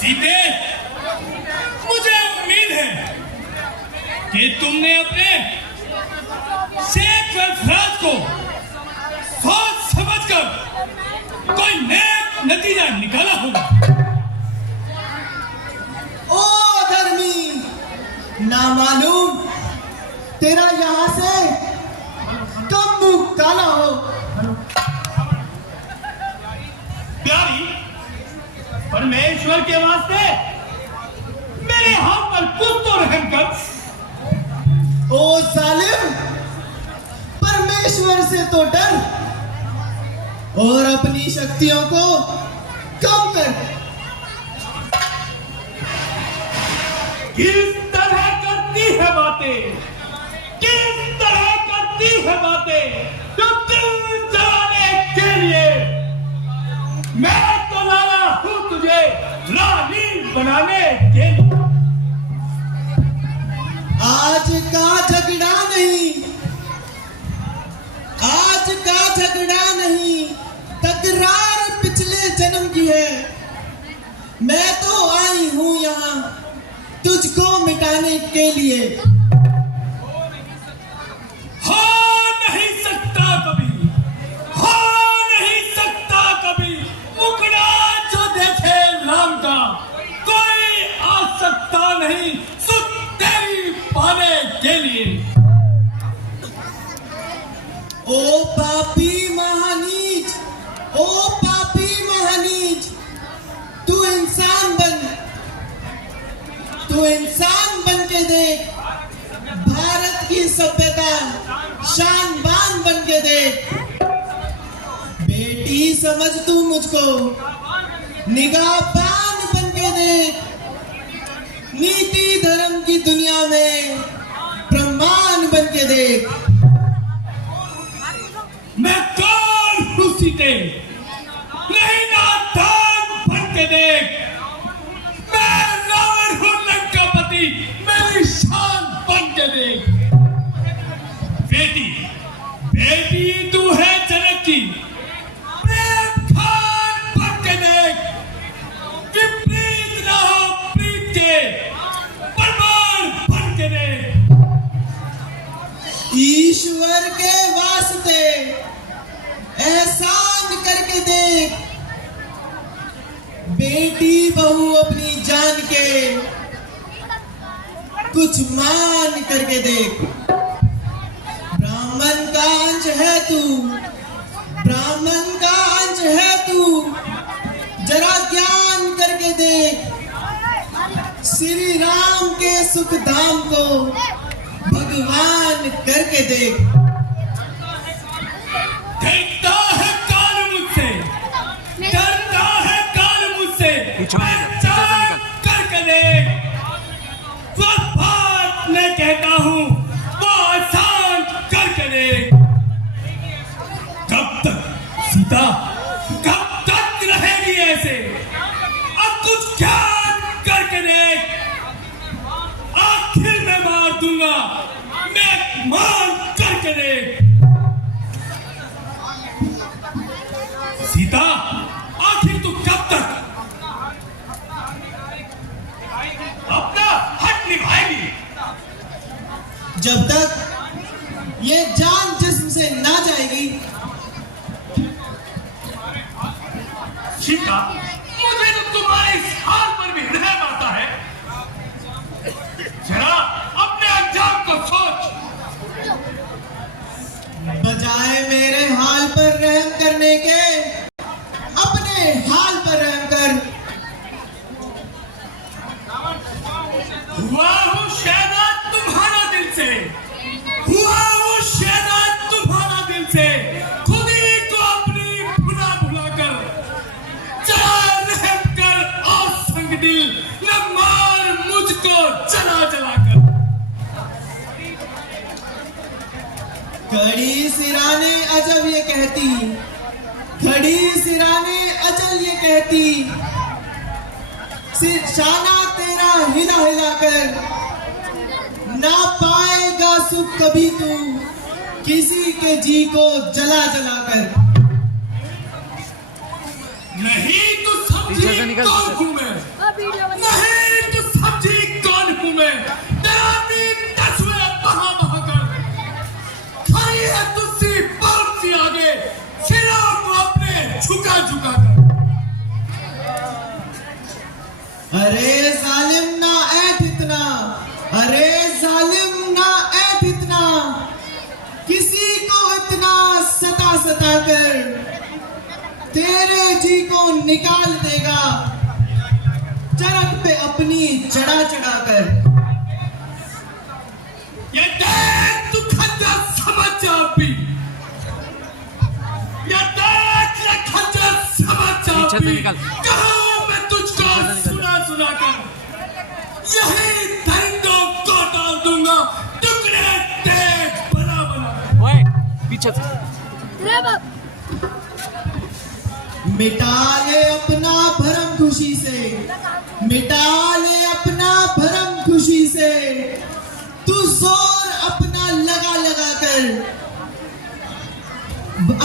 सीते, मुझे उम्मीद है कि तुमने अपने शेख सरफराज को सोच समझकर कोई नेक नतीजा निकाला होगा। ओ धर्मी, ना मालूम तेरा यहाँ से कब मुंह काला हो। प्यारी, परमेश्वर के वास्ते मेरे हाथ पर कुछ तो रहम कर। ओ जालिम, परमेश्वर से तो डर और अपनी शक्तियों को कम कर। किस तरह करती है बातें, किस तरह करती है बातें जो दिल जलाने के लिए। मैं तो लाया हूं तुझे रानी बनाने के लिए। आज का झगड़ा नहीं, आज का झगड़ा नहीं, तकरार पिछले जन्म की है। मैं तो आई हूं यहाँ तुझको मिटाने के लिए। हो नहीं सकता कभी, हो नहीं सकता कभी मुकड़ा जो देखे राम का, कोई आ सकता नहीं सुख तेरी पाने के लिए। ओ पापी महानीच, ओ पापी महानीच, तू इंसान बन, तू इंसान बन के देख। भारत की सभ्यता शान बान बन के देख। बेटी समझ तू मुझको, निगाहबान बन के देख। नीति धर्म की दुनिया में प्रमाण बन के देख। मैं कौन हूं सीते, नहीं नादान बन के देख। मैं रावण हूं लंकापति, मेरी शान बन के देख। बेटी, बेटी तू है जनक की, प्रेम खान बन के देख। विपरीत ना हो प्रीत के, प्रमाण बन के देख। ईश्वर के वास्ते एहसान करके देख। बेटी बहू अपनी जान के कुछ मान करके देख। ब्राह्मण का अंश है तू, ब्राह्मण का अंश है तू, जरा ज्ञान करके देख। श्री राम के सुख धाम को भगवान करके देख। डरता है काल मुझसे, डरता है काल मुझसे, पहचान करके देख। वो बात मैं कहता हूँ वो आसान करके देख। कब तक सीता, कब तक रहेगी ऐसे? अब कुछ ज्ञान करके देख। आखिर मैं मार दूंगा, मैं मान करके देख। सीता, आखिर तू कब तक अपना हक निभाएगी? जब तक ये जान जिस्म से ना जाएगी। सीता, मुझे तो तुम्हारे इस हाल पर भी हृदय आता है। जरा अपने अंजाम को सोच। बजाय मेरे हाल पर रहम करने के अपने हाल पर रहम कर। हुआ हूँ शहनाज तुम्हारा दिल से, हुआ हूँ शहनाज तुम्हारा दिल से। खुद ही को अपनी भुला भुला कर, चला रहम कर और संग दिल न मार मुझको जला जला कर। खड़ी सिराने अजब ये कहती, खड़ी सिराने अजल ये कहती। सिर शाना तेरा हिला हिला कर, ना पाएगा सुख कभी तू किसी के जी को जला जला कर। नहीं तो समझी कौन हूं मैं, नहीं तू समझी कौन हूं मैं, डराती तस्वीर बहा बहा कर खड़ी है तुझसे बहुत सी आगे, सिरों को अपने झुका झुका कर। अरे जालिम ना ऐठ इतना, अरे जालिम ना ऐठ इतना, किसी को इतना सता सता कर तेरे जी को निकाल देगा चरक पे अपनी चढ़ा चढ़ा कर। ये देख तू खंजर समझ जा अभी, ये देख ये खंजर समझ जा अभी, कहूं मैं तुझको सुना सुना कर यही दरिंदों को डाल दूंगा टुकड़े देख बना बना। ओए पीछे से मिटा ले अपना भरम खुशी से, मिटा ले अपना भरम खुशी से, तू जोर अपना लगा लगा कर।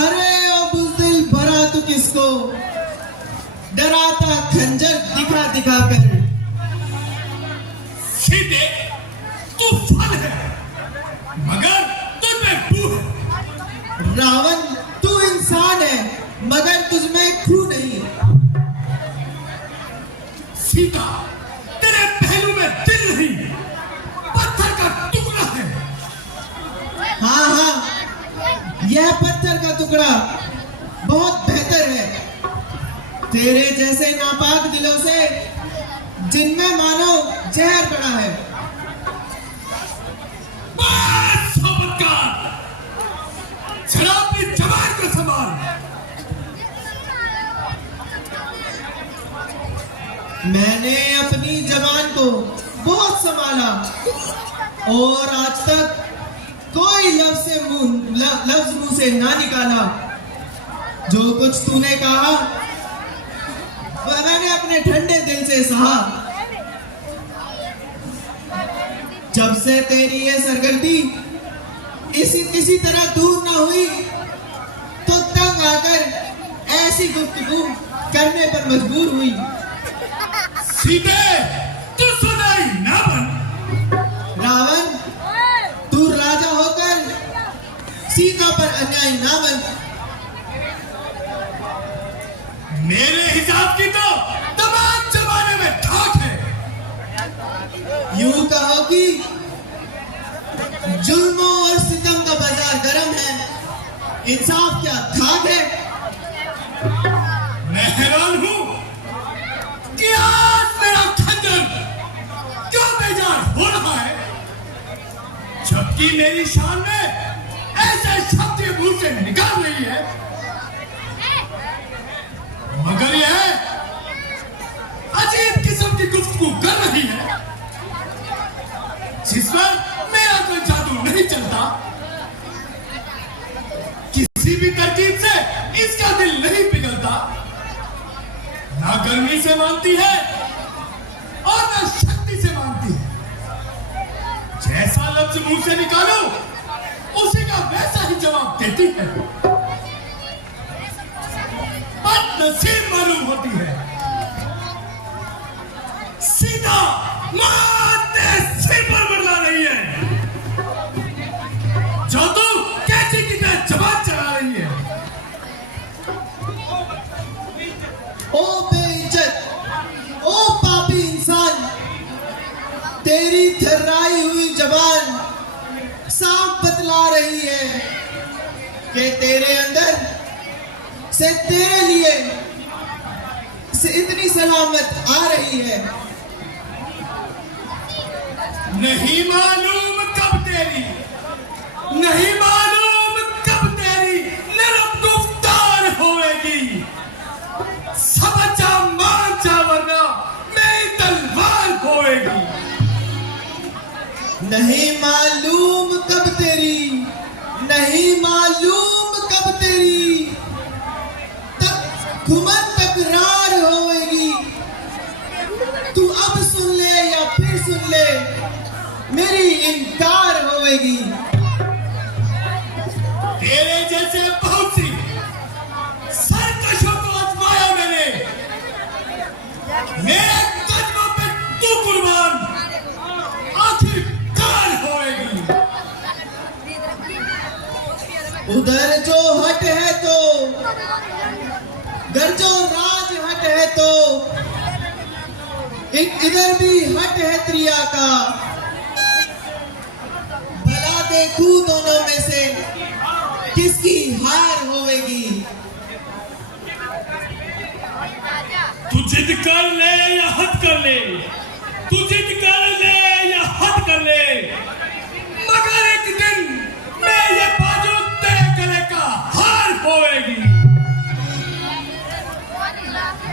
अरे ओ बुज़दिल भरा तू किसको डराता खंजर दिखा दिखा कर। सीधे तू फल है मगर तुझमें बू है। रावण तू इंसान है मगर तुझमें खून नहीं। सीता तेरे पहलू में दिल नहीं, पत्थर का टुकड़ा है। हाँ हाँ, यह पत्थर का टुकड़ा बहुत बेहतर है तेरे जैसे नापाक दिलों से जिनमें मानो जहर पड़ा है। बस सोबतकार, जरा अपनी जबान को संभाल। मैंने अपनी जबान को बहुत संभाला और आज तक कोई लफ्ज मुंह से ना निकाला। जो कुछ तूने कहा वह मैंने अपने ठंडे दिल से सहा। जब से तेरी ये सरगर्दी किसी तरह दूर ना हुई तो तंग आकर ऐसी गुफ्तगू करने पर मजबूर हुई। सीधे तू सुनाई ना बन। रावण तू राजा होकर सीता पर अन्याय ना बन। मेरे हिसाब की तो तमाम जमाने में ठाक है। यूं कहो कि जुल्मों और सितम का बाजार गर्म है, इंसाफ क्या खाक है। मैं हैरान हूं कि आज मेरा खंजर क्यों बेजार हो रहा है, जबकि मेरी शान में ऐसे शब्द के मुंह से निकाल रही है, मगर यह अजीब किस्म की गुफ्तगू कर रही है जिस पर मेरा कोई जादू नहीं चलता। किसी भी तरकीब से इसका दिल नहीं पिघलता, ना गर्मी से मानती है और ना शक्ति से मानती है। जैसा लफ्ज मुंह से निकालो उसी का वैसा ही जवाब देती है। बदनसीब मालूम होती है। सीधा मारते सिर पर बदला रही है, जो तू कैची की तरह जबान चला रही है। ओ बेइज्जत, ओ पापी इंसान, तेरी थर्राई हुई जबान साफ बतला रही है कि तेरे अंदर से तेरे लिए से इतनी सलामत आ रही है। नहीं मालूम कब तेरी, नहीं मालूम कब तेरी नरम गुफ्तार होएगी। समझ जा मान जा वरना मेरी तलवार होएगी। नहीं मालूम कब तेरी, नहीं मालूम कब तेरी घुमन तकरार होएगी। तू अब सुन ले या फिर सुन ले, मेरी इनकार होएगी। तेरे जैसे बहुत सी सरकशों को आजमाया मैंने, मेरे कद उधर जो हट है तो घर जो राज हट है तो इधर भी हट है त्रिया का। भला देखूं दोनों में से किसकी हार होवेगी। तू जिद कर ले या हद कर ले, तू जिद कर ले या हद कर ले, मगर एक दिन मैं ये बाजू तेरे गले का हार होएगी।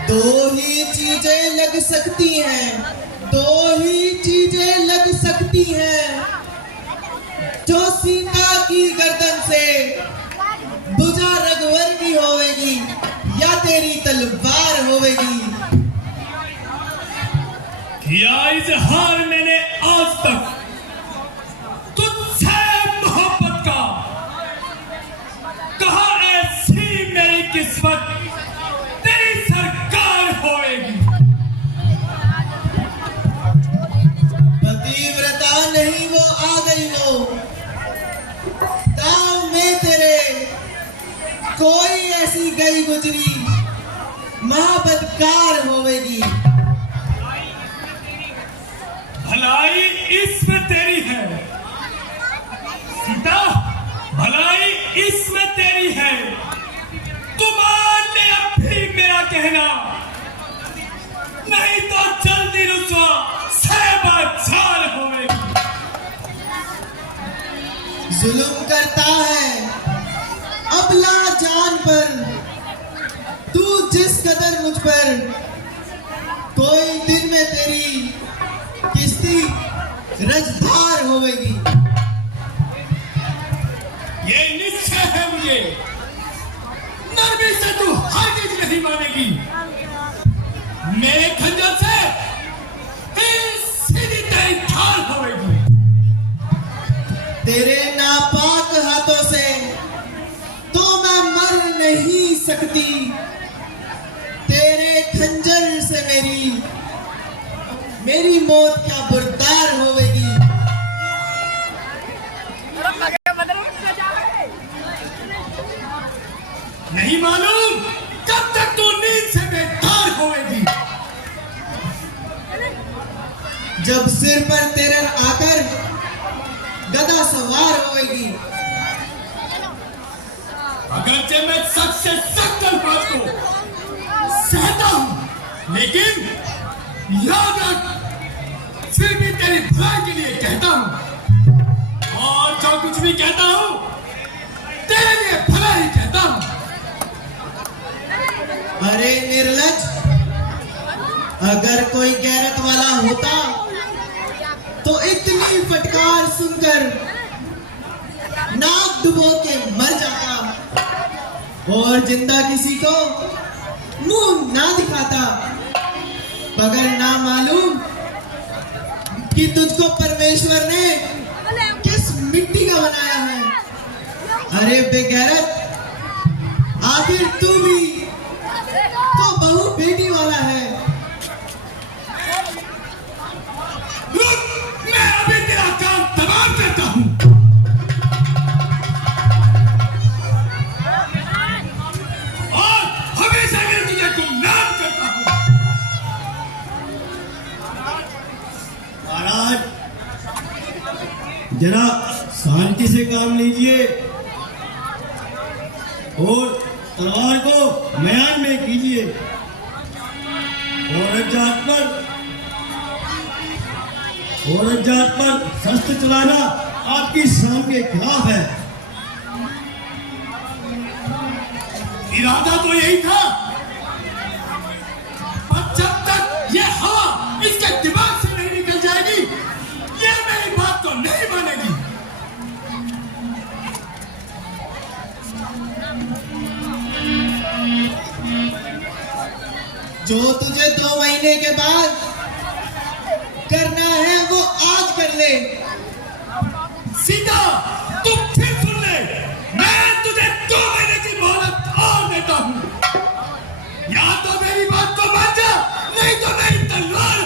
दो ही चीजें लग सकती हैं, दो ही चीजें लग सकती हैं, जो सीता की गर्दन से भुजा रघुवर की होवेगी या तेरी तलवार होवेगी। किया इजहार मैंने आज तक तुझसे मोहब्बत का, कहा ऐसी मेरी किस्मत तेरी सरकार होएगी। पतिव्रता नहीं वो आ गई वो, गाँव में तेरे कोई ऐसी गई गुजरी महाबदकार होवेगी। भलाई इसमें तेरी है सीता, भलाई इसमें तेरी है। तू मान ले अब भी मेरा कहना, नहीं तो जल्दी रुसवा सहबाजार होवेगी। जुल्म करता है अबला जान पर तू जिस कदर मुझ पर, कोई दिन में तेरी किस्ती रजधार होवेगी। ये निश्चय है मुझे, नरमी से तू हरगिज नहीं मानेगी। मेरे खंजर से सीधी तेरी ढाल होवेगी। तेरे नापाक हाथों से तो मैं मर नहीं सकती, तेरे खंजर से मेरी मौत क्या बरदार होवेगी। नहीं मालूम कब तक तू नींद से बेदार होवेगी। जब सिर पर तेरे आकर गदा सवार होवेगी। अगरचे मैं सख्त से सख्त अल्फाज को सहता हूं, लेकिन याद रख फिर भी तेरी भलाई के लिए कहता हूं, और जो कुछ भी कहता हूं तेरे लिए भला ही कहता हूं। अरे निर्लज, अगर कोई गैरत वाला होता तो इतनी फटकार सुनकर नाक डुबो के मर जाता और जिंदा किसी को मुंह ना दिखाता, मगर ना मालूम कि तुझको परमेश्वर ने किस मिट्टी का बनाया है। अरे बेगैरत, आखिर तू भी तो बहू बेटी वाला है। मैं अभी तेरा काम तमाम करता हूं। और हमेशा के लिए तुझे गुमनाम करता हूं। महाराज, जरा शांति से काम लीजिए और तलवार को म्यान में कीजिए। औरत जात पर शस्त्र चलाना आपकी शान के खिलाफ है। इरादा तो यही था, पर जब तक ये हवा इसके दिमाग से नहीं निकल जाएगी, ये मेरी बात को नहीं मानेगी। जो तुझे 2 महीने के बाद करना है वो आज कर ले। सीता, तुम फिर सुन ले, मैं तुझे 2 महीने की मोहलत और देता हूं। या तो मेरी बात को मान जा, नहीं तो मेरी तलवार